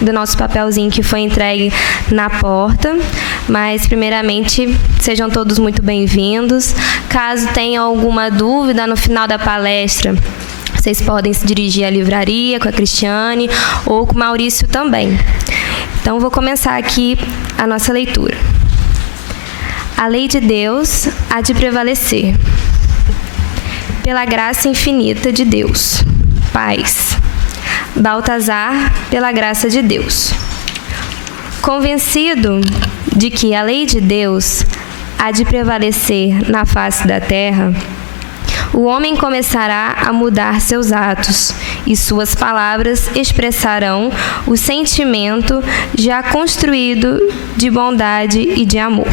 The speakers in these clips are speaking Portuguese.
do nosso papelzinho que foi entregue na porta, mas primeiramente sejam todos muito bem-vindos. Caso tenham alguma dúvida no final da palestra, vocês podem se dirigir à livraria com a Cristiane ou com o Maurício também. Então vou começar aqui a nossa leitura. A lei de Deus há de prevalecer. Pela graça infinita de Deus. Paz. Baltazar, pela graça de Deus. Convencido de que a lei de Deus há de prevalecer na face da terra, o homem começará a mudar seus atos, e suas palavras expressarão o sentimento já construído de bondade e de amor.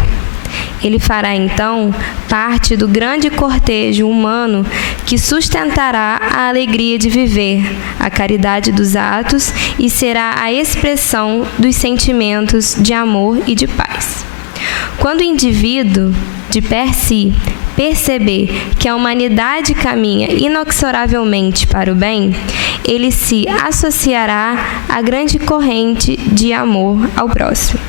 Ele fará, então, parte do grande cortejo humano que sustentará a alegria de viver, a caridade dos atos e será a expressão dos sentimentos de amor e de paz. Quando o indivíduo, de per si, perceber que a humanidade caminha inexoravelmente para o bem, ele se associará à grande corrente de amor ao próximo.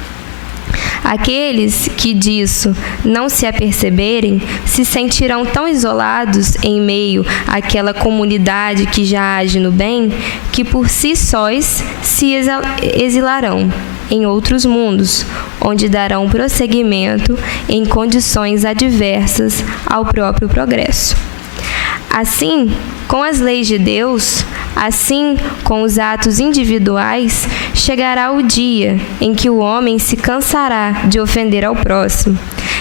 Aqueles que disso não se aperceberem se sentirão tão isolados em meio àquela comunidade que já age no bem, que por si sós se exilarão em outros mundos, onde darão prosseguimento em condições adversas ao próprio progresso. Assim, com as leis de Deus, assim com os atos individuais, chegará o dia em que o homem se cansará de ofender ao próximo,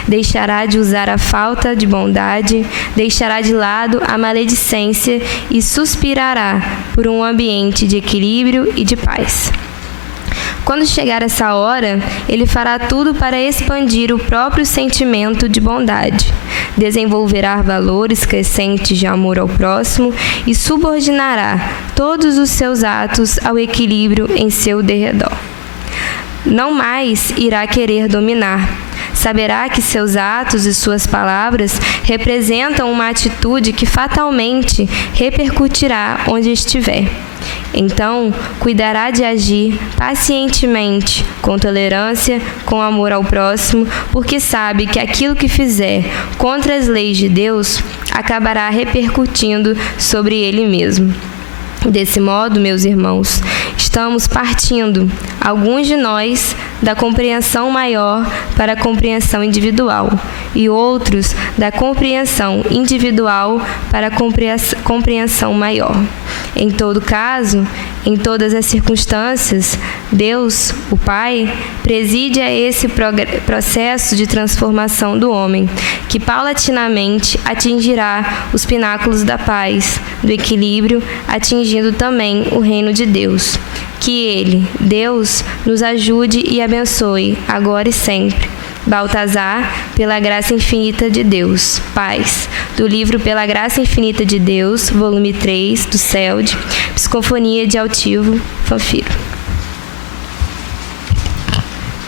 deixará de usar a falta de bondade, deixará de lado a maledicência e suspirará por um ambiente de equilíbrio e de paz. Quando chegar essa hora, ele fará tudo para expandir o próprio sentimento de bondade, desenvolverá valores crescentes de amor ao próximo e subordinará todos os seus atos ao equilíbrio em seu derredor. Não mais irá querer dominar. Saberá que seus atos e suas palavras representam uma atitude que fatalmente repercutirá onde estiver. Então, cuidará de agir pacientemente, com tolerância, com amor ao próximo, porque sabe que aquilo que fizer contra as leis de Deus acabará repercutindo sobre ele mesmo. Desse modo, meus irmãos, estamos partindo, alguns de nós, da compreensão maior para a compreensão individual e outros da compreensão individual para a compreensão maior. Em todo caso, em todas as circunstâncias, Deus, o Pai, preside a esse processo de transformação do homem, que paulatinamente atingirá os pináculos da paz, do equilíbrio, atingindo também o reino de Deus. Que Ele, Deus, nos ajude e abençoe, agora e sempre. Baltazar, pela graça infinita de Deus. Paz. Do livro Pela Graça Infinita de Deus, volume 3, do CELD, Psicofonia de Altivo, Fanfiro.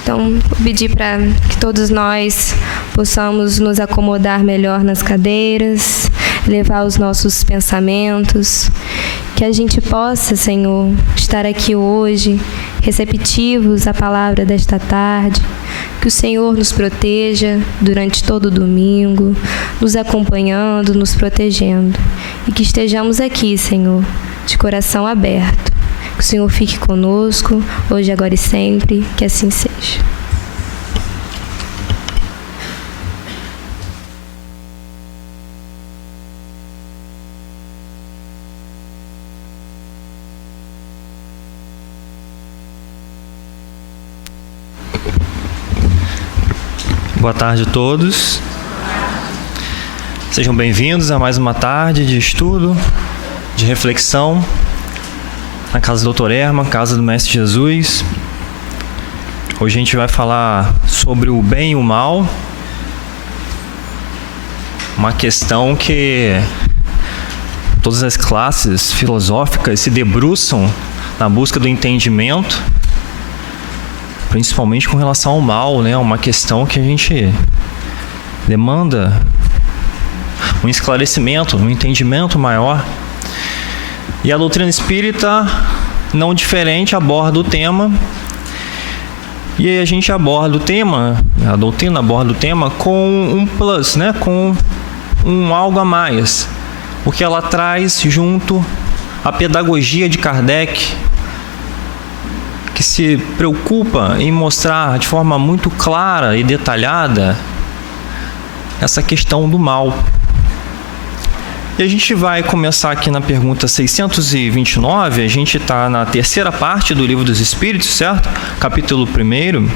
Então, vou pedir para que todos nós possamos nos acomodar melhor nas cadeiras, levar os nossos pensamentos, que a gente possa, Senhor, estar aqui hoje, receptivos à palavra desta tarde, que o Senhor nos proteja durante todo o domingo, nos acompanhando, nos protegendo, e que estejamos aqui, Senhor, de coração aberto. Que o Senhor fique conosco, hoje, agora e sempre, que assim seja. Boa tarde a todos. Sejam bem-vindos a mais uma tarde de estudo, de reflexão, na Casa do Dr. Herman, Casa do Mestre Jesus. Hoje a gente vai falar sobre o bem e o mal, uma questão que todas as classes filosóficas se debruçam na busca do entendimento, principalmente com relação ao mal, né? Uma questão que a gente demanda um esclarecimento, um entendimento maior. E a doutrina espírita não diferente, aborda o tema. E aí a gente aborda o tema, a doutrina aborda o tema com um plus, né? Com um algo a mais. Porque ela traz junto a pedagogia de Kardec, que se preocupa em mostrar de forma muito clara e detalhada essa questão do mal. E a gente vai começar aqui na pergunta 629, a gente está na terceira parte do Livro dos Espíritos, certo? Capítulo 1.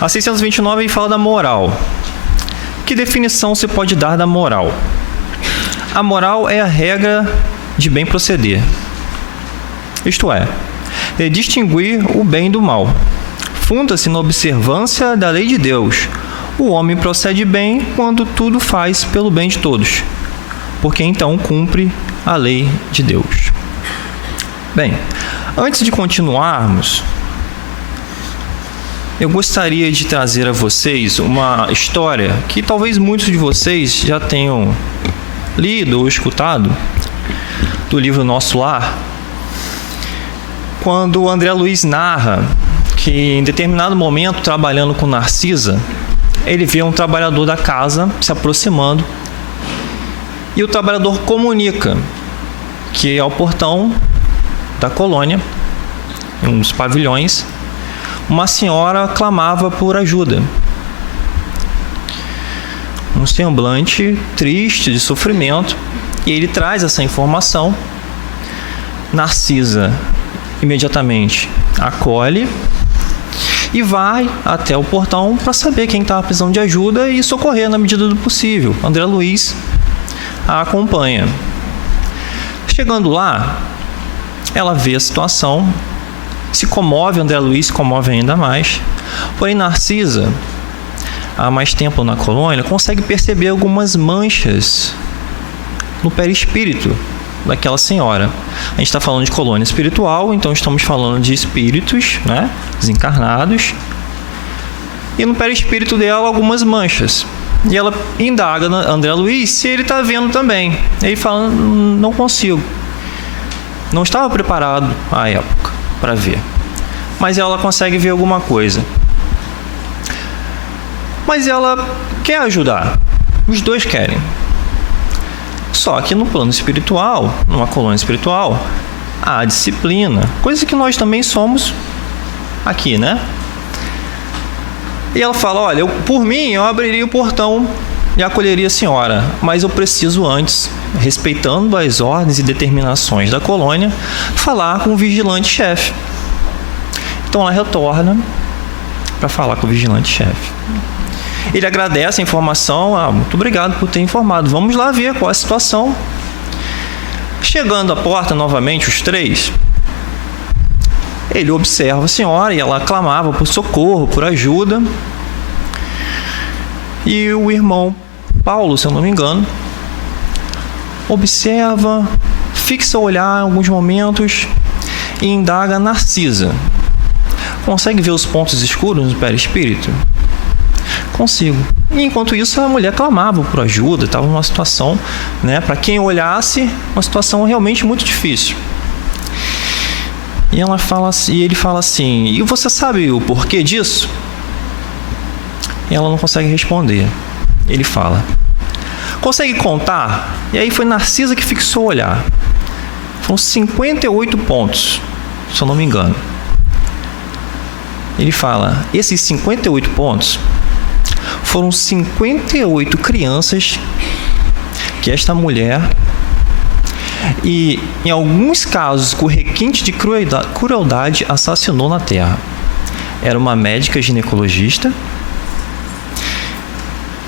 A 629 fala da moral. Que definição se pode dar da moral? A moral é a regra de bem proceder. Isto é distinguir o bem do mal. Funda-se na observância da lei de Deus. O homem procede bem quando tudo faz pelo bem de todos, porque então cumpre a lei de Deus. Bem, antes de continuarmos, eu gostaria de trazer a vocês uma história que talvez muitos de vocês já tenham lido ou escutado, do livro Nosso Lar, quando o André Luiz narra que em determinado momento, trabalhando com Narcisa, ele vê um trabalhador da casa se aproximando e o trabalhador comunica que ao portão da colônia, em um dos pavilhões, uma senhora clamava por ajuda. Um semblante triste, de sofrimento, e ele traz essa informação. Narcisa imediatamente acolhe e vai até o portão para saber quem estava precisando de ajuda e socorrer na medida do possível. André Luiz a acompanha. Chegando lá, ela vê a situação, se comove, André Luiz se comove ainda mais. Porém, Narcisa, há mais tempo na colônia, consegue perceber algumas manchas no perispírito daquela senhora. A gente está falando de colônia espiritual, então estamos falando de espíritos, né, desencarnados, e no perispírito dela algumas manchas. E ela indaga André Luiz se ele está vendo também. Ele fala: não consigo, não estava preparado à época para ver, mas ela consegue ver alguma coisa. Mas ela quer ajudar, os dois querem. Só que no plano espiritual, numa colônia espiritual, há disciplina, coisa que nós também somos aqui, né? E ela fala: olha, por mim eu abriria o portão e acolheria a senhora, mas eu preciso antes, respeitando as ordens e determinações da colônia, falar com o vigilante-chefe. Então ela retorna para falar com o vigilante-chefe. Ele agradece a informação: muito obrigado por ter informado, vamos lá ver qual é a situação. Chegando à porta novamente, os três, ele observa a senhora e ela clamava por socorro, por ajuda. E o irmão Paulo, se eu não me engano, observa, fixa o olhar em alguns momentos e indaga Narcisa: consegue ver os pontos escuros no perispírito? Consigo. E enquanto isso, a mulher clamava por ajuda, estava numa situação, né, para quem olhasse, uma situação realmente muito difícil. E ela fala, e ele fala assim: e você sabe o porquê disso? E ela não consegue responder. Ele fala: consegue contar? E aí foi Narcisa que fixou o olhar. Foram 58 pontos, se eu não me engano. Ele fala: esses 58 pontos foram 58 crianças que esta mulher, e em alguns casos com requinte de crueldade, assassinou na Terra. Era uma médica ginecologista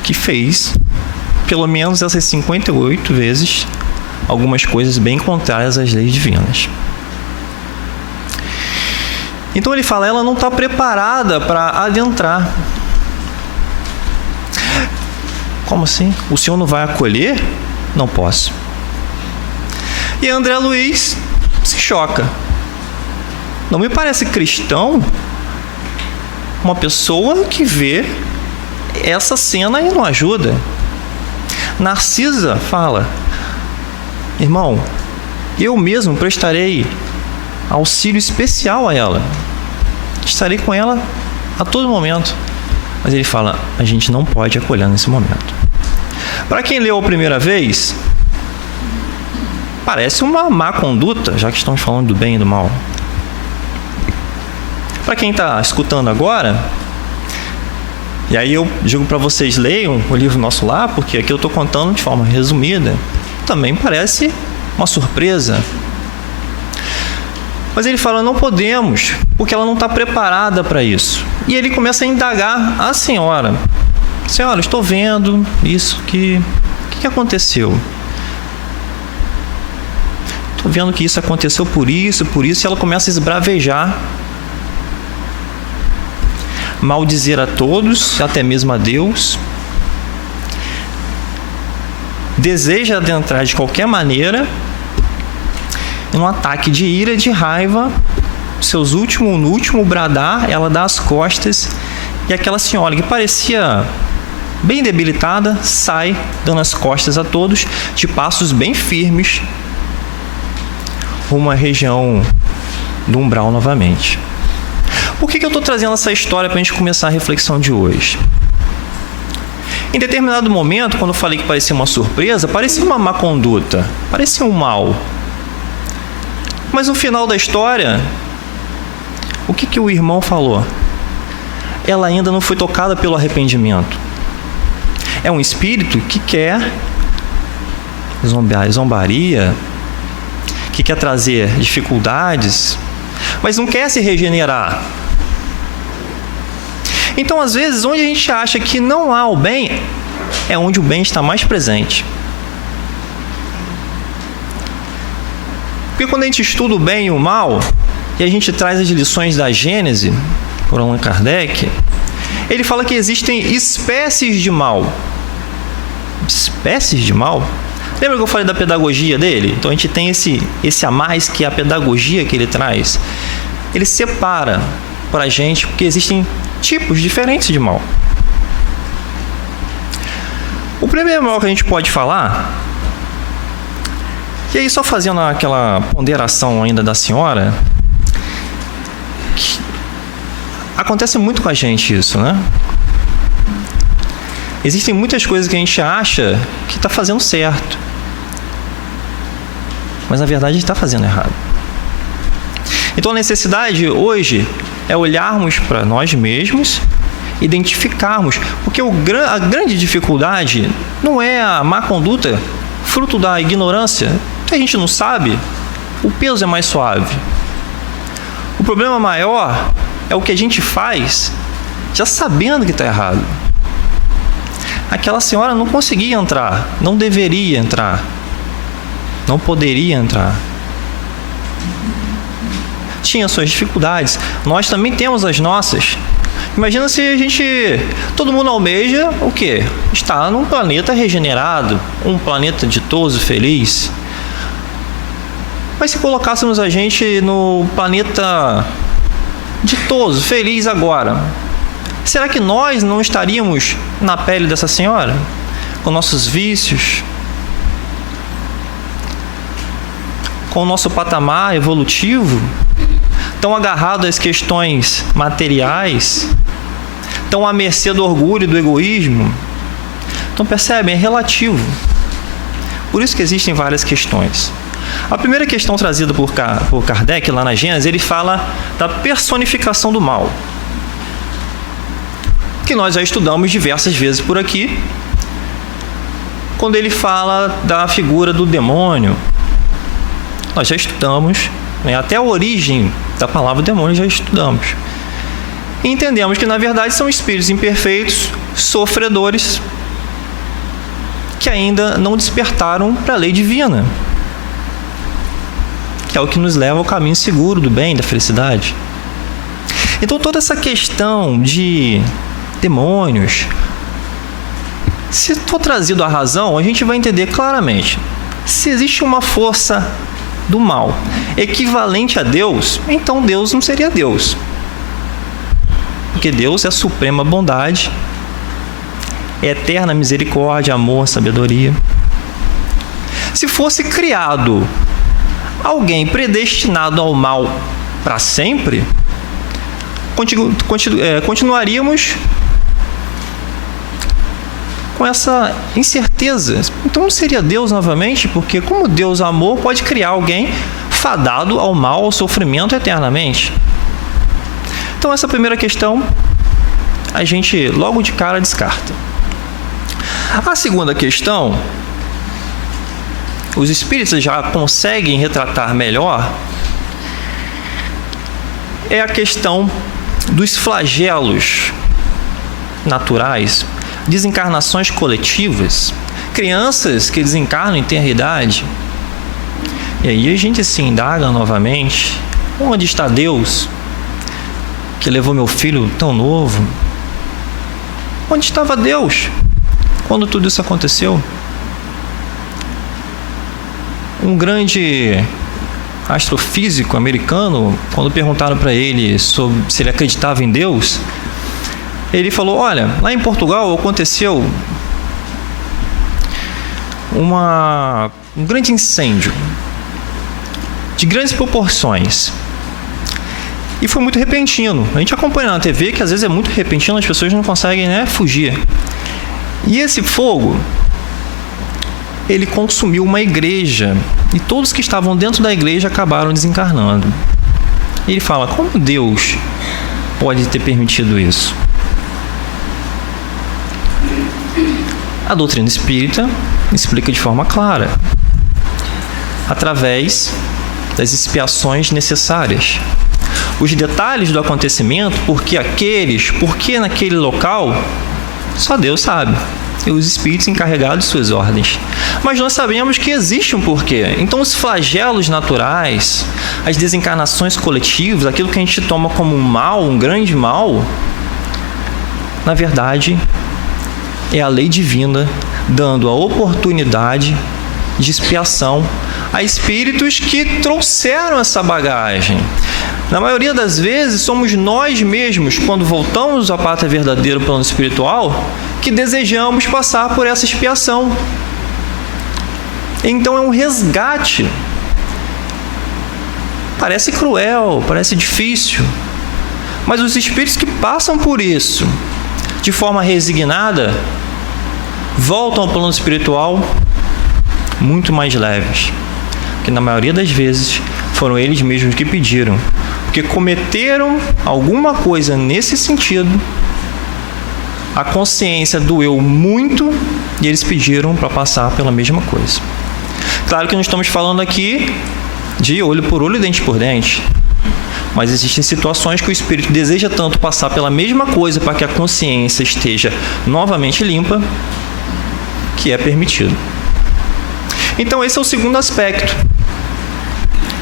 que fez pelo menos essas 58 vezes algumas coisas bem contrárias às leis divinas. Então ele fala: ela não está preparada para adentrar. Como assim? O senhor não vai acolher? Não posso. E André Luiz se choca. Não me parece cristão uma pessoa que vê essa cena e não ajuda. Narcisa fala: irmão, eu mesmo prestarei auxílio especial a ela. Estarei com ela a todo momento. Mas ele fala, a gente não pode acolher nesse momento. Para quem leu a primeira vez, parece uma má conduta, já que estamos falando do bem e do mal. Para quem está escutando agora, e aí eu digo para vocês, leiam o livro Nosso Lar, porque aqui eu estou contando de forma resumida, também parece uma surpresa. Mas ele fala, não podemos, porque ela não está preparada para isso. E ele começa a indagar a senhora. Senhora, estou vendo isso, o que aconteceu? Estou vendo que isso aconteceu por isso, e ela começa a esbravejar. Maldizer a todos, até mesmo a Deus. Deseja adentrar de qualquer maneira. Em um ataque de ira, de raiva, no último bradar, ela dá as costas e aquela senhora que parecia bem debilitada, sai dando as costas a todos, de passos bem firmes, rumo à região do umbral novamente. Por que eu estou trazendo essa história para a gente começar a reflexão de hoje? Em determinado momento, quando eu falei que parecia uma surpresa, parecia uma má conduta, parecia um mal. Mas no final da história, o que o irmão falou? Ela ainda não foi tocada pelo arrependimento. É um espírito que quer zombaria, que quer trazer dificuldades, mas não quer se regenerar. Então, às vezes, onde a gente acha que não há o bem, é onde o bem está mais presente. Porque quando a gente estuda o bem e o mal, e a gente traz as lições da Gênese, por Allan Kardec, ele fala que existem espécies de mal. Espécies de mal? Lembra que eu falei da pedagogia dele? Então a gente tem esse a mais, que é a pedagogia que ele traz. Ele separa para a gente, porque existem tipos diferentes de mal. O primeiro mal que a gente pode falar, e aí só fazendo aquela ponderação ainda da senhora, que acontece muito com a gente isso, né? Existem muitas coisas que a gente acha que está fazendo certo, mas na verdade está fazendo errado. Então a necessidade hoje é olharmos para nós mesmos, identificarmos, porque a grande dificuldade não é a má conduta, fruto da ignorância. Se a gente não sabe, o peso é mais suave. O problema maior é o que a gente faz já sabendo que está errado. Aquela senhora não conseguia entrar, não deveria entrar, não poderia entrar. Tinha suas dificuldades, nós também temos as nossas. Imagina se todo mundo almeja o quê? Estar num planeta regenerado, um planeta ditoso, feliz. Mas se colocássemos a gente no planeta ditoso, feliz agora, será que nós não estaríamos na pele dessa senhora? Com nossos vícios? Com o nosso patamar evolutivo? Tão agarrado às questões materiais? Tão à mercê do orgulho e do egoísmo? Então percebem, é relativo. Por isso que existem várias questões. A primeira questão trazida por Kardec lá na Gênesis, ele fala da personificação do mal, que nós já estudamos diversas vezes por aqui, quando ele fala da figura do demônio. Nós já estudamos, né? Até a origem da palavra demônio já estudamos. E entendemos que, na verdade, são espíritos imperfeitos, sofredores, que ainda não despertaram para a lei divina, que é o que nos leva ao caminho seguro do bem, da felicidade. Então, toda essa questão de demônios, se for trazido à razão, a gente vai entender claramente. Se existe uma força do mal equivalente a Deus, então Deus não seria Deus. Porque Deus é a suprema bondade, é eterna misericórdia, amor, sabedoria. Se fosse criado alguém predestinado ao mal para sempre, continuaríamos com essa incerteza. Então não seria Deus novamente, porque como Deus amor pode criar alguém fadado ao mal, ao sofrimento eternamente? Então essa primeira questão a gente logo de cara descarta. A segunda questão, os espíritos já conseguem retratar melhor, é a questão dos flagelos naturais, desencarnações coletivas, crianças que desencarnam em tenra idade. E aí a gente se indaga novamente: onde está Deus que levou meu filho tão novo? Onde estava Deus quando tudo isso aconteceu? Um grande astrofísico americano, quando perguntaram para ele sobre se ele acreditava em Deus, ele falou: olha, lá em Portugal aconteceu um grande incêndio de grandes proporções e foi muito repentino. A gente acompanha na TV que às vezes é muito repentino, as pessoas não conseguem, fugir. E esse fogo, ele consumiu uma igreja e todos que estavam dentro da igreja acabaram desencarnando. E ele fala: como Deus pode ter permitido isso? A doutrina espírita explica de forma clara, através das expiações necessárias. Os detalhes do acontecimento, por que naquele local, só Deus sabe. E os espíritos encarregados de suas ordens. Mas nós sabemos que existe um porquê. Então os flagelos naturais, as desencarnações coletivas, aquilo que a gente toma como um mal, um grande mal, na verdade é a lei divina dando a oportunidade de expiação a espíritos que trouxeram essa bagagem. Na maioria das vezes, somos nós mesmos, quando voltamos à pátria verdadeira, plano espiritual, que desejamos passar por essa expiação. Então é um resgate. Parece cruel, parece difícil, mas os espíritos que passam por isso de forma resignada voltam ao plano espiritual muito mais leves, que na maioria das vezes foram eles mesmos que pediram, porque cometeram alguma coisa nesse sentido, a consciência doeu muito e eles pediram para passar pela mesma coisa. Claro que não estamos falando aqui de olho por olho e dente por dente, mas existem situações que o espírito deseja tanto passar pela mesma coisa para que a consciência esteja novamente limpa, que é permitido. Então esse é o segundo aspecto,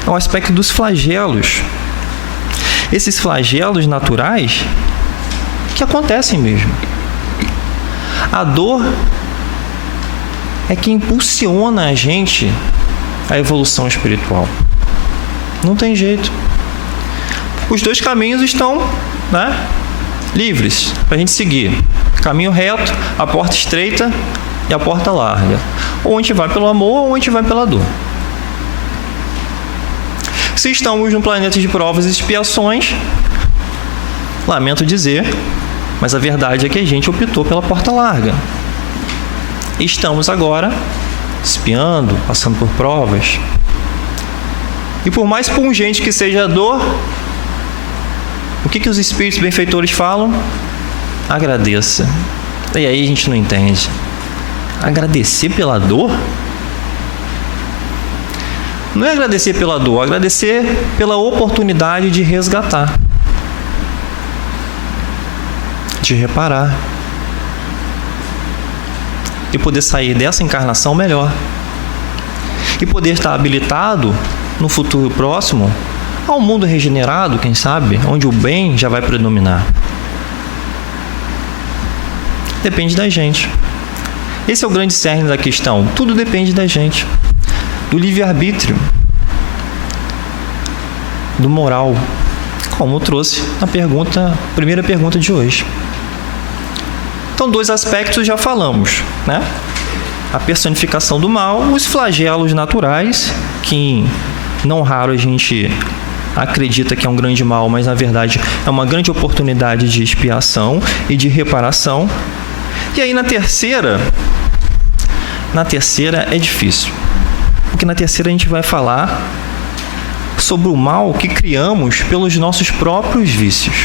é o aspecto dos flagelos. Esses flagelos naturais que acontecem mesmo. A dor é que impulsiona a gente à evolução espiritual. Não tem jeito. Os dois caminhos estão, livres para a gente seguir. Caminho reto, a porta estreita e a porta larga. Ou a gente vai pelo amor ou a gente vai pela dor. Se estamos no planeta de provas e expiações, lamento dizer, mas a verdade é que a gente optou pela porta larga. Estamos agora expiando, passando por provas. E por mais pungente que seja a dor, o que os espíritos benfeitores falam? Agradeça. E aí a gente não entende. Agradecer pela dor? Não é agradecer pela dor, agradecer pela oportunidade de resgatar, de reparar e poder sair dessa encarnação melhor e poder estar habilitado no futuro próximo ao mundo regenerado, quem sabe, onde o bem já vai predominar. Depende da gente. Esse é o grande cerne da questão. Tudo depende da gente, do livre-arbítrio, do moral, como eu trouxe na primeira pergunta de hoje. Então, dois aspectos já falamos, A personificação do mal, os flagelos naturais, que não raro a gente acredita que é um grande mal, mas na verdade é uma grande oportunidade de expiação e de reparação. E aí na terceira é difícil, porque na terceira a gente vai falar sobre o mal que criamos pelos nossos próprios vícios.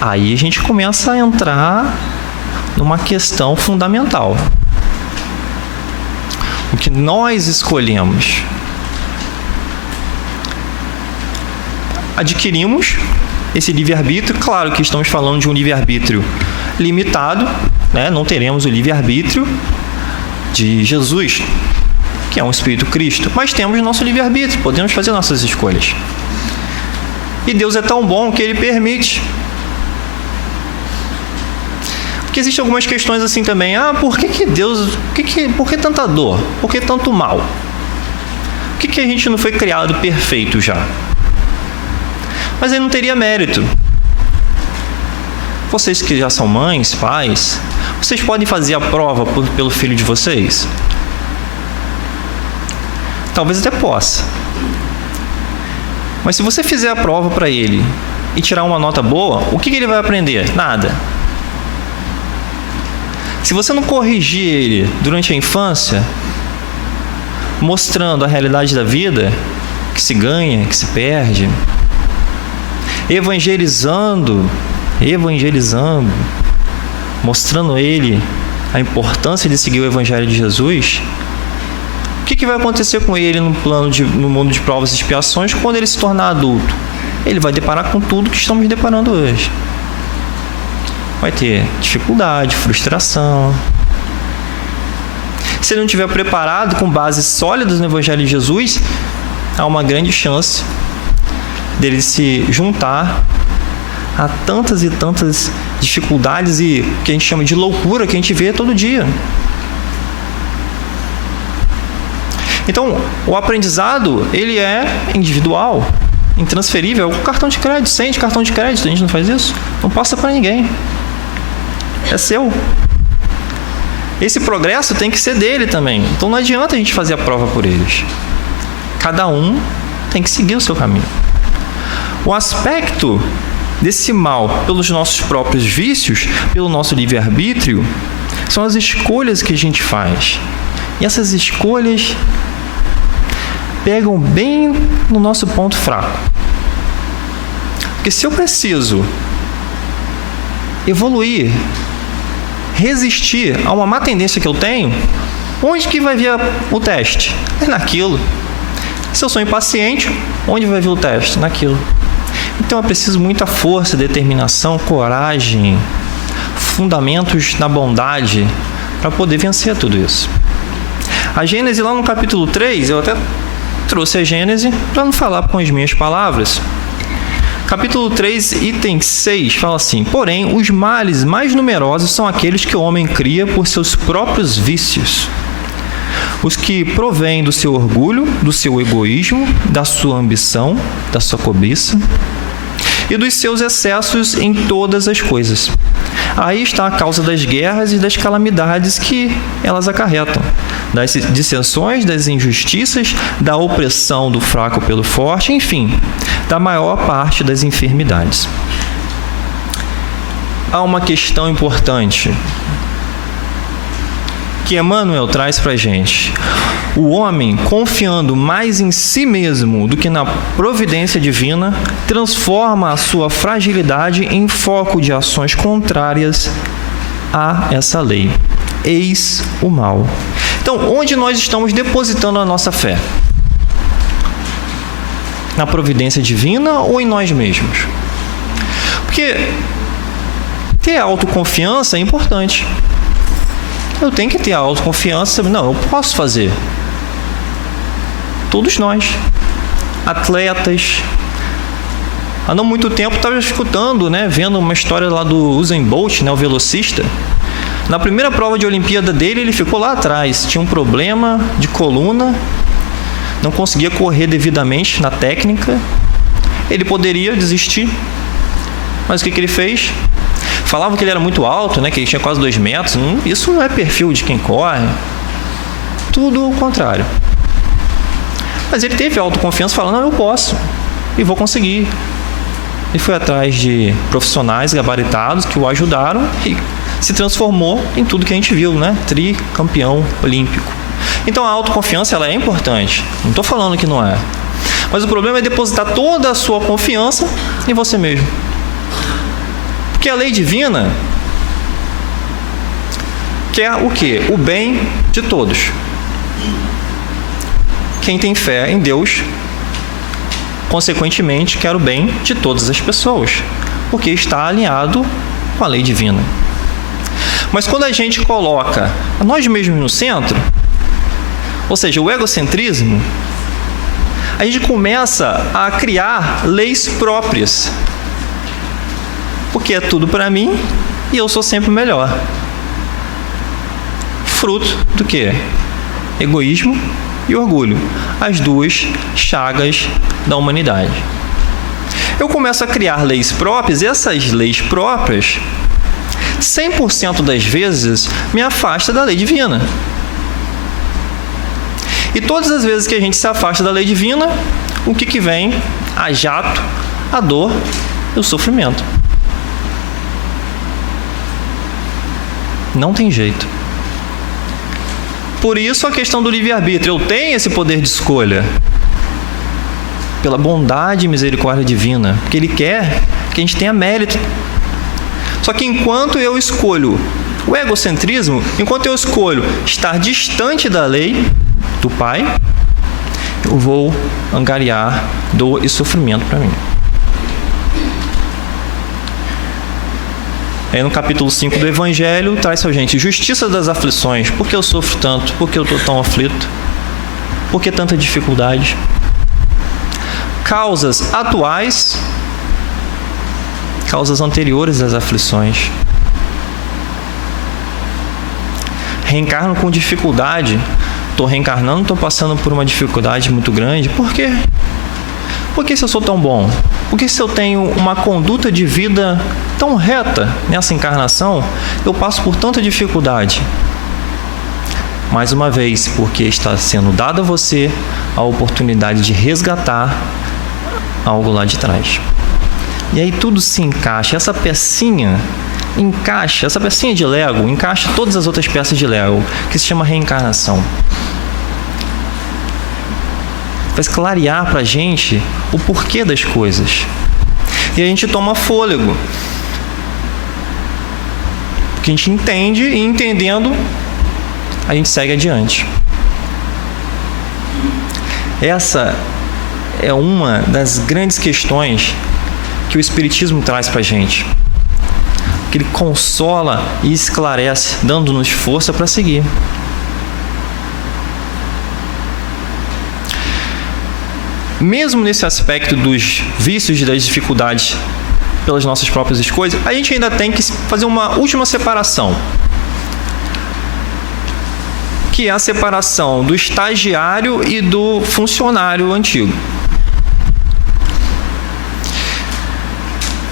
Aí a gente começa a entrar numa questão fundamental. O que nós escolhemos. Adquirimos esse livre-arbítrio. Claro que estamos falando de um livre-arbítrio limitado, né? Não teremos o livre-arbítrio de Jesus, que é um Espírito Cristo, mas temos nosso livre-arbítrio, podemos fazer nossas escolhas. E Deus é tão bom que Ele permite. Porque existem algumas questões assim também. Por que Deus... Por que tanta dor? Por que tanto mal? Por que a gente não foi criado perfeito já? Mas aí não teria mérito. Vocês que já são mães, pais, vocês podem fazer a prova pelo filho de vocês? Talvez até possa. Mas se você fizer a prova para ele e tirar uma nota boa, o que ele vai aprender? Nada. Se você não corrigir ele durante a infância, mostrando a realidade da vida, que se ganha, que se perde, evangelizando, mostrando ele a importância de seguir o Evangelho de Jesus, o que vai acontecer com ele no mundo de provas e expiações quando ele se tornar adulto? Ele vai deparar com tudo que estamos deparando hoje. Vai ter dificuldade, frustração. Se ele não estiver preparado com bases sólidas no Evangelho de Jesus, há uma grande chance dele se juntar a tantas e tantas dificuldades e que a gente chama de loucura que a gente vê todo dia. Então, o aprendizado, ele é individual, intransferível. É o cartão de crédito, sente cartão de crédito, a gente não faz isso? Não passa para ninguém. É seu. Esse progresso tem que ser dele também. Então não adianta a gente fazer a prova por eles. Cada um tem que seguir o seu caminho. O aspecto desse mal pelos nossos próprios vícios, pelo nosso livre-arbítrio, são as escolhas que a gente faz. E essas escolhas pegam bem no nosso ponto fraco. Porque se eu preciso evoluir, resistir a uma má tendência que eu tenho, onde que vai vir o teste? É naquilo. Se eu sou impaciente, onde vai vir o teste? Naquilo. Então é preciso muita força, determinação, coragem, fundamentos na bondade para poder vencer tudo isso. A Gênesis, lá no capítulo 3, eu até trouxe a Gênesis para não falar com as minhas palavras. Capítulo 3, item 6, fala assim: porém, os males mais numerosos são aqueles que o homem cria por seus próprios vícios. Os que provêm do seu orgulho, do seu egoísmo, da sua ambição, da sua cobiça e dos seus excessos em todas as coisas. Aí está a causa das guerras e das calamidades que elas acarretam, das dissensões, das injustiças, da opressão do fraco pelo forte, enfim, da maior parte das enfermidades. Há uma questão importante que Emmanuel traz para a gente. O homem, confiando mais em si mesmo do que na providência divina, transforma a sua fragilidade em foco de ações contrárias a essa lei. Eis o mal. Então, onde nós estamos depositando a nossa fé? Na providência divina ou em nós mesmos? Porque ter autoconfiança é importante. Eu tenho que ter a autoconfiança. Não, eu posso fazer. Todos nós, atletas. Há não muito tempo estava escutando, vendo uma história lá do Usain Bolt, o velocista. Na primeira prova de Olimpíada dele, ele ficou lá atrás. Tinha um problema de coluna, não conseguia correr devidamente na técnica. Ele poderia desistir. Mas o que ele fez? Falavam que ele era muito alto, que ele tinha quase 2 metros. Isso não é perfil de quem corre. Tudo o contrário. Mas ele teve autoconfiança, falando, não, eu posso e vou conseguir. Ele foi atrás de profissionais gabaritados que o ajudaram e se transformou em tudo que a gente viu, né? Tricampeão olímpico. Então a autoconfiança ela é importante. Não estou falando que não é. Mas o problema é depositar toda a sua confiança em você mesmo. Porque a lei divina quer o quê? O bem de todos. Quem tem fé em Deus, consequentemente, quer o bem de todas as pessoas, porque está alinhado com a lei divina. Mas quando a gente coloca nós mesmos no centro, ou seja, o egocentrismo, a gente começa a criar leis próprias. Porque é tudo para mim e eu sou sempre o melhor. Fruto do quê? Egoísmo e orgulho. As duas chagas da humanidade. Eu começo a criar leis próprias e essas leis próprias, 100% das vezes, me afasta da lei divina. E todas as vezes que a gente se afasta da lei divina, o que vem? A jato, a dor e o sofrimento. Não tem jeito. Por isso a questão do livre-arbítrio. Eu tenho esse poder de escolha. Pela bondade e misericórdia divina. Porque Ele quer que a gente tenha mérito. Só que enquanto eu escolho o egocentrismo, enquanto eu escolho estar distante da lei do Pai, eu vou angariar dor e sofrimento para mim. Aí no capítulo 5 do Evangelho, traz pra gente justiça das aflições. Por que eu sofro tanto? Por que eu estou tão aflito? Por que tanta dificuldade? Causas atuais, causas anteriores às aflições. Reencarno com dificuldade. Estou reencarnando, estou passando por uma dificuldade muito grande. Por quê? Por que se eu sou tão bom? Por que se eu tenho uma conduta de vida tão reta nessa encarnação, eu passo por tanta dificuldade? Mais uma vez, porque está sendo dada a você a oportunidade de resgatar algo lá de trás. E aí tudo se encaixa. Essa pecinha de Lego encaixa todas as outras peças de Lego, que se chama reencarnação. Vai clarear para a gente o porquê das coisas. E a gente toma fôlego. Porque a gente entende e entendendo, a gente segue adiante. Essa é uma das grandes questões que o Espiritismo traz para a gente. Que ele consola e esclarece, dando-nos força para seguir. Mesmo nesse aspecto dos vícios e das dificuldades pelas nossas próprias escolhas, a gente ainda tem que fazer uma última separação, que é a separação do estagiário e do funcionário antigo.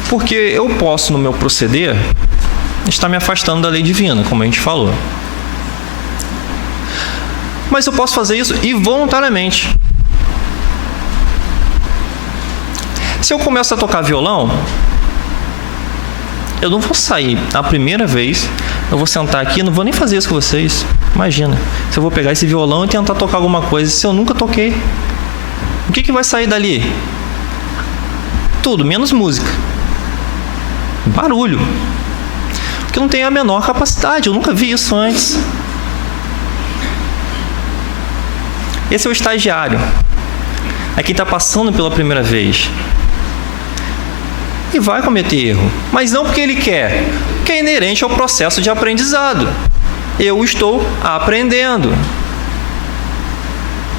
Porque eu posso, no meu proceder, estar me afastando da lei divina, como a gente falou. Mas eu posso fazer isso involuntariamente. Se eu começo a tocar violão, eu não vou sair a primeira vez, eu vou sentar aqui, não vou nem fazer isso com vocês. Imagina, se eu vou pegar esse violão e tentar tocar alguma coisa, se eu nunca toquei, o que vai sair dali? Tudo, menos música. Barulho. Porque eu não tenho a menor capacidade, eu nunca vi isso antes. Esse é o estagiário. É quem está passando pela primeira vez. E vai cometer erro. Mas não porque ele quer, que é inerente ao processo de aprendizado. Eu estou aprendendo.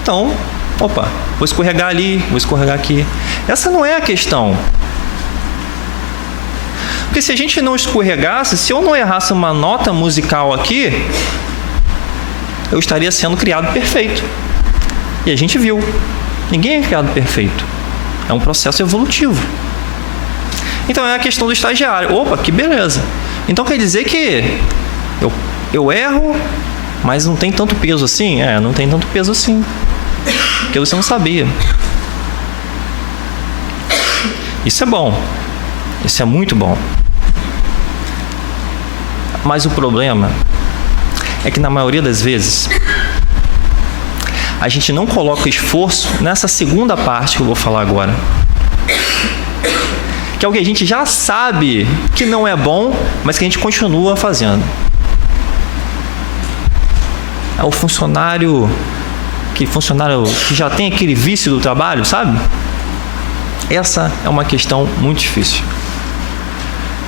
Então, vou escorregar ali, vou escorregar aqui. Essa não é a questão. Porque se a gente não escorregasse, se eu não errasse uma nota musical aqui, eu estaria sendo criado perfeito. E a gente viu. Ninguém é criado perfeito. É um processo evolutivo. Então é a questão do estagiário. Que beleza. Então quer dizer que eu erro, mas não tem tanto peso assim? Não tem tanto peso assim. porque você não sabia. Isso é bom. Isso é muito bom. Mas o problema é que na maioria das vezes a gente não coloca esforço nessa segunda parte que eu vou falar agora. Que é o que a gente já sabe que não é bom, mas que a gente continua fazendo. É o funcionário que já tem aquele vício do trabalho, sabe? Essa é uma questão muito difícil.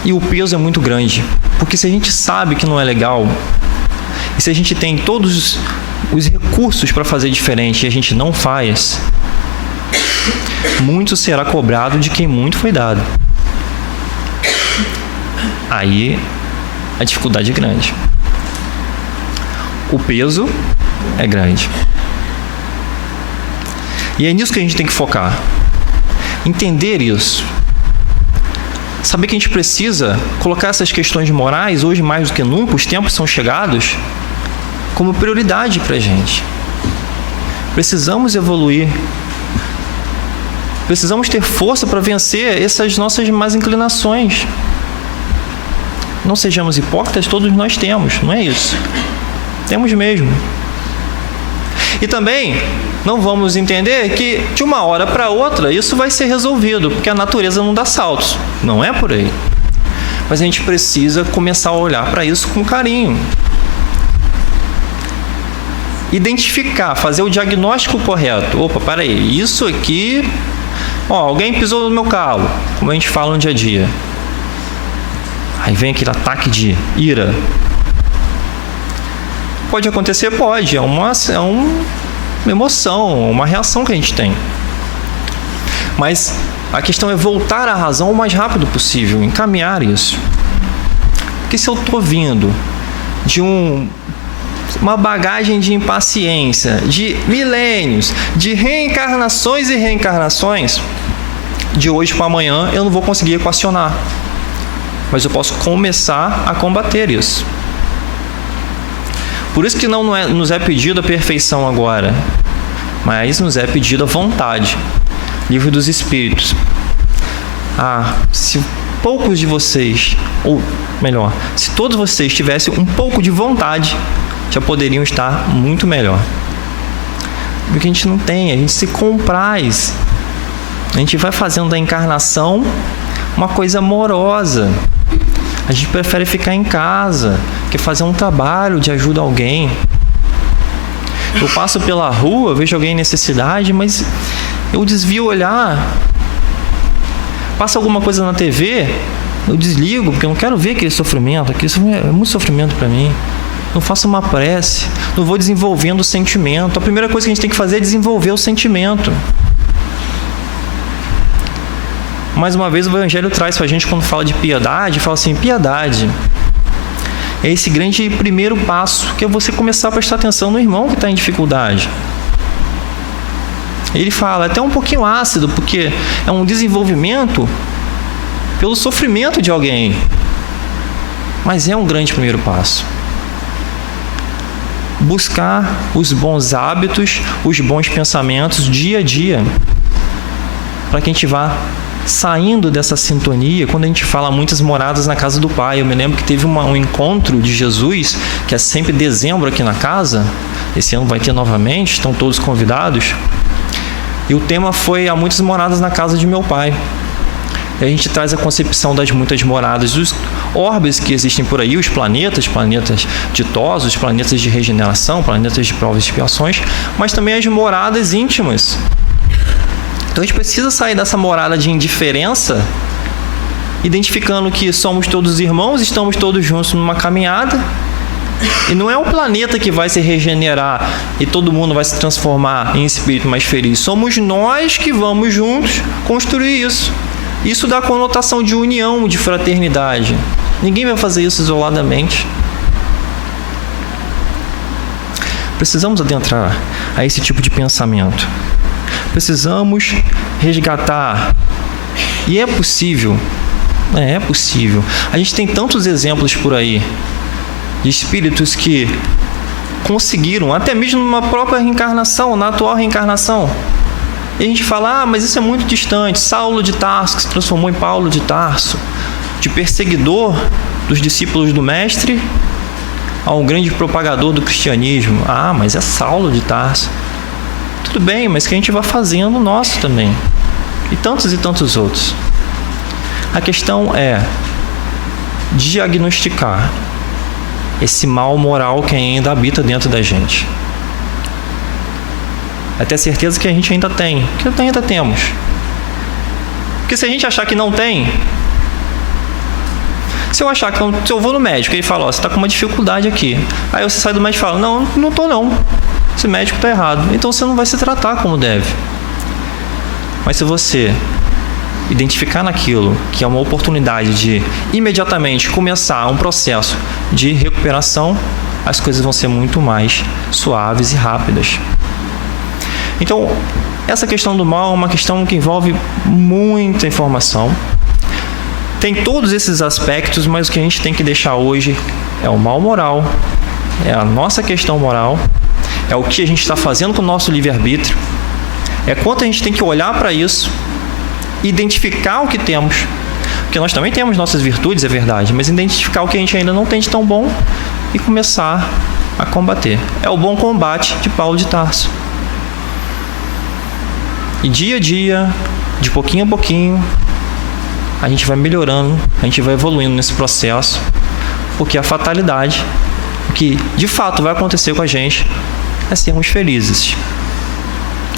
E o peso é muito grande, porque se a gente sabe que não é legal, e se a gente tem todos os recursos para fazer diferente e a gente não faz, muito será cobrado de quem muito foi dado. Aí a dificuldade é grande. O peso é grande. E é nisso que a gente tem que focar. Entender isso. Saber que a gente precisa colocar essas questões morais, hoje mais do que nunca, os tempos são chegados, como prioridade para a gente. Precisamos evoluir. Precisamos ter força para vencer essas nossas más inclinações. Não sejamos hipócritas, todos nós temos, não é isso? Temos mesmo. E também não vamos entender que de uma hora para outra isso vai ser resolvido, porque a natureza não dá saltos. Não é por aí. Mas a gente precisa começar a olhar para isso com carinho. Identificar, fazer o diagnóstico correto. Opa, peraí, isso aqui... alguém pisou no meu calo, como a gente fala no dia a dia. Aí vem aquele ataque de ira. Pode acontecer? Pode. É uma emoção, uma reação que a gente tem. Mas a questão é voltar à razão o mais rápido possível, encaminhar isso. Porque se eu estou vindo de uma bagagem de impaciência, de milênios, de reencarnações e reencarnações, de hoje para amanhã eu não vou conseguir equacionar. Mas eu posso começar a combater isso. Por isso que não nos é pedido a perfeição agora, mas nos é pedido a vontade. Livro dos Espíritos. Se poucos de vocês, ou melhor, se todos vocês tivessem um pouco de vontade, já poderiam estar muito melhor. Porque a gente não tem, a gente se compraz. A gente vai fazendo da encarnação uma coisa amorosa. A gente prefere ficar em casa, que fazer um trabalho de ajuda a alguém. Eu passo pela rua, vejo alguém em necessidade, mas eu desvio o olhar. Passa alguma coisa na TV, eu desligo, porque eu não quero ver aquele sofrimento. Aquele sofrimento é muito sofrimento para mim. Não faço uma prece, não vou desenvolvendo o sentimento. A primeira coisa que a gente tem que fazer é desenvolver o sentimento. Mais uma vez o Evangelho traz para a gente, quando fala de piedade, fala assim, piedade é esse grande primeiro passo, que é você começar a prestar atenção no irmão que está em dificuldade. Ele fala, até um pouquinho ácido, porque é um desenvolvimento pelo sofrimento de alguém, mas é um grande primeiro passo. Buscar os bons hábitos, os bons pensamentos dia a dia, para que a gente vá saindo dessa sintonia. Quando a gente fala muitas moradas na casa do Pai, eu me lembro que teve um encontro de Jesus, que é sempre dezembro aqui na casa, esse ano vai ter novamente, estão todos convidados, e o tema foi há muitas moradas na casa de meu Pai. E a gente traz a concepção das muitas moradas, dos orbes que existem por aí, os planetas ditosos, planetas de regeneração, planetas de provas e expiações, mas também as moradas íntimas. Então a gente precisa sair dessa morada de indiferença, identificando que somos todos irmãos, estamos todos juntos numa caminhada, e não é o planeta que vai se regenerar e todo mundo vai se transformar em espírito mais feliz. Somos nós que vamos juntos construir isso. Isso dá conotação de união, de fraternidade. Ninguém vai fazer isso isoladamente. Precisamos adentrar a esse tipo de pensamento. Precisamos resgatar. E é possível. É possível. A gente tem tantos exemplos por aí de espíritos que conseguiram, até mesmo numa própria reencarnação, na atual reencarnação. E a gente fala, mas isso é muito distante. Saulo de Tarso, que se transformou em Paulo de Tarso, de perseguidor dos discípulos do Mestre a um grande propagador do cristianismo. Mas é Saulo de Tarso. Tudo bem, mas que a gente vai fazendo o nosso também. E tantos outros. A questão é diagnosticar esse mal moral que ainda habita dentro da gente. É ter certeza que a gente ainda tem, que ainda temos. Porque se a gente achar que não tem, se eu achar que não, se eu vou no médico e ele fala, você está com uma dificuldade aqui, aí você sai do médico e fala, não estou não, esse médico está errado, então você não vai se tratar como deve. Mas se você identificar naquilo que é uma oportunidade de imediatamente começar um processo de recuperação, as coisas vão ser muito mais suaves e rápidas. Então, essa questão do mal é uma questão que envolve muita informação. Tem todos esses aspectos, mas o que a gente tem que deixar hoje é o mal moral, é a nossa questão moral, é o que a gente está fazendo com o nosso livre-arbítrio, é quanto a gente tem que olhar para isso, identificar o que temos, porque nós também temos nossas virtudes, é verdade, mas identificar o que a gente ainda não tem de tão bom e começar a combater. É o bom combate de Paulo de Tarso. E dia a dia, de pouquinho a pouquinho, a gente vai melhorando, a gente vai evoluindo nesse processo, porque a fatalidade, o que de fato vai acontecer com a gente, é sermos felizes.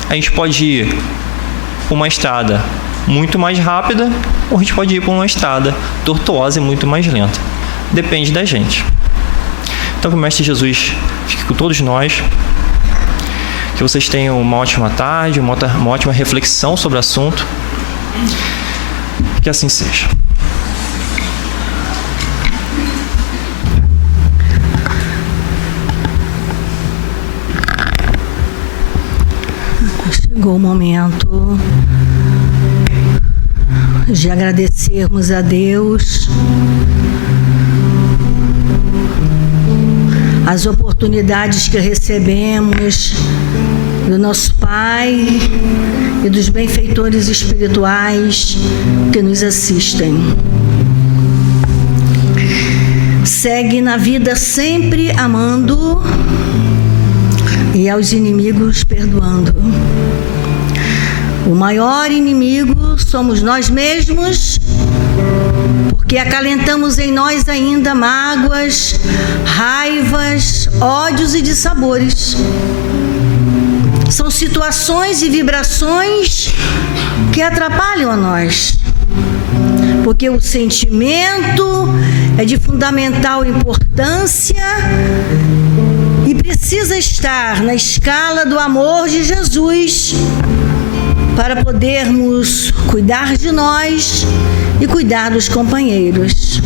A gente pode ir por uma estrada muito mais rápida, ou a gente pode ir por uma estrada tortuosa e muito mais lenta. Depende da gente. Então que o Mestre Jesus fique com todos nós, que vocês tenham uma ótima tarde, uma ótima reflexão sobre o assunto. Que assim seja. Chegou o momento de agradecermos a Deus as oportunidades que recebemos do nosso Pai e dos benfeitores espirituais que nos assistem. Segue na vida sempre amando e aos inimigos perdoando. O maior inimigo somos nós mesmos, porque acalentamos em nós ainda mágoas, raivas, ódios e dissabores. São situações e vibrações que atrapalham a nós, porque o sentimento é de fundamental importância e precisa estar na escala do amor de Jesus para podermos cuidar de nós e cuidar dos companheiros.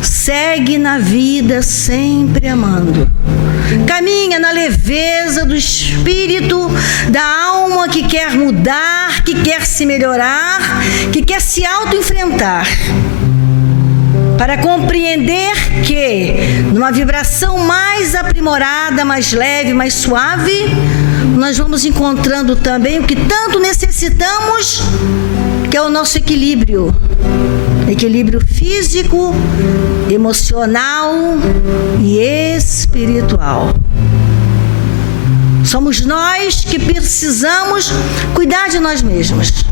Segue na vida sempre amando. Caminha na leveza do espírito, da alma que quer mudar, que quer se melhorar, que quer se auto-enfrentar. Para compreender que, numa vibração mais aprimorada, mais leve, mais suave, nós vamos encontrando também o que tanto necessitamos, que é o nosso equilíbrio. Equilíbrio físico, emocional e espiritual. Somos nós que precisamos cuidar de nós mesmos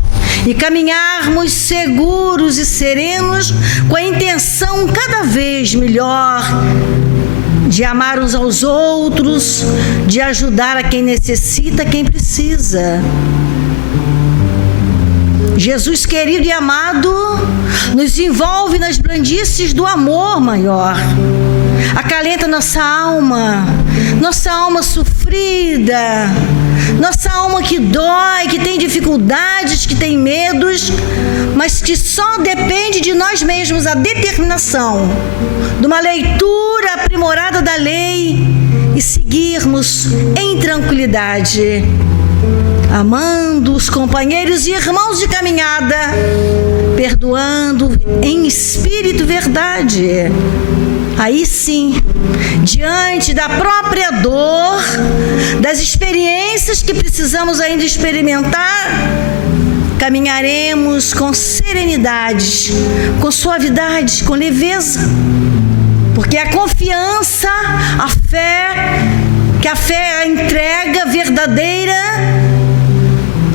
e caminharmos seguros e serenos com a intenção cada vez melhor de amar uns aos outros, de ajudar a quem necessita, quem precisa. Jesus querido e amado nos envolve nas brandices do amor maior. Acalenta nossa alma sofrida, nossa alma que dói, que tem dificuldades, que tem medos, mas que só depende de nós mesmos a determinação, de uma leitura aprimorada da lei e seguirmos em tranquilidade, amando os companheiros e irmãos de caminhada, perdoando em espírito e verdade, Aí sim, diante da própria dor, das experiências que precisamos ainda experimentar, caminharemos com serenidade, com suavidade, com leveza, porque a confiança, a fé, que a fé é a entrega verdadeira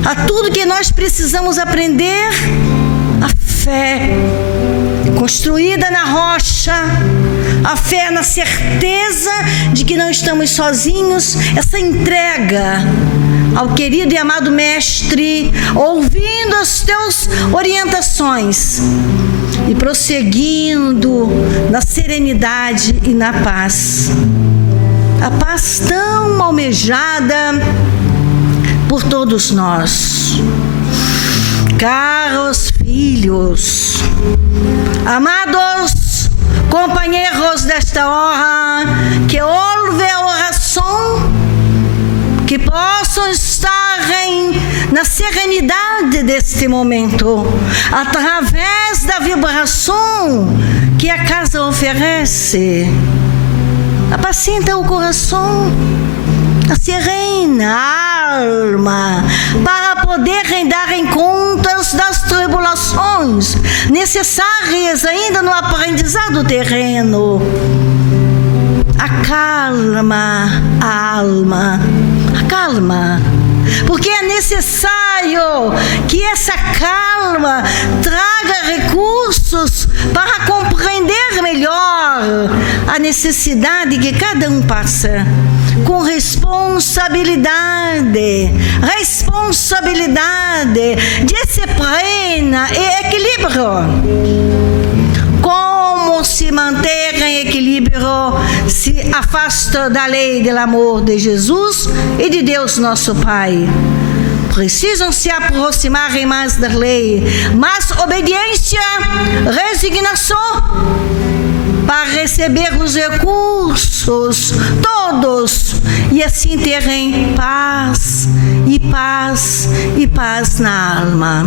a tudo que nós precisamos aprender, a fé construída na rocha, a fé na certeza de que não estamos sozinhos, essa entrega ao querido e amado Mestre, ouvindo as teus orientações e prosseguindo na serenidade e na paz. A paz tão almejada por todos nós. Caros filhos, amados companheiros desta hora, que ouvem a oração, que possam estar na serenidade deste momento, através da vibração que a casa oferece. Apacenta o coração, a serena alma, para poderem dar contas das tribulações necessárias ainda no aprendizado terreno. Acalma a alma, acalma, porque é necessário que essa calma traga recursos para compreender melhor a necessidade que cada um passa, com responsabilidade, disciplina e equilíbrio. Como se manter em equilíbrio se afasta da lei do amor de Jesus e de Deus nosso Pai? Precisam se aproximar mais da lei, mas obediência, resignação, para receber os recursos todos e assim terem paz na alma.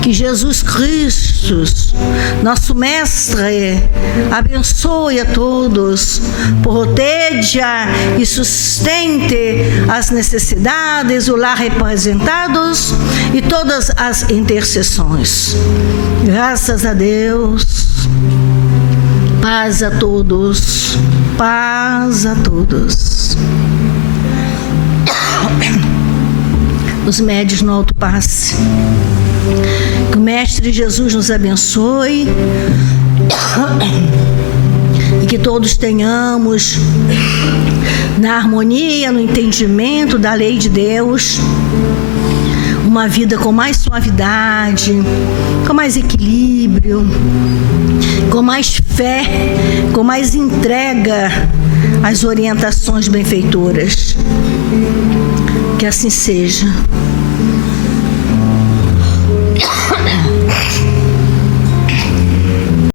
Que Jesus Cristo, nosso Mestre, abençoe a todos, proteja e sustente as necessidades, o lar representados e todas as intercessões. Graças a Deus. Paz a todos, paz a todos. Os médios no alto passe. Que o Mestre Jesus nos abençoe e que todos tenhamos, na harmonia, no entendimento da lei de Deus, uma vida com mais suavidade, com mais equilíbrio, com mais fé, com mais entrega às orientações benfeitoras. Que assim seja.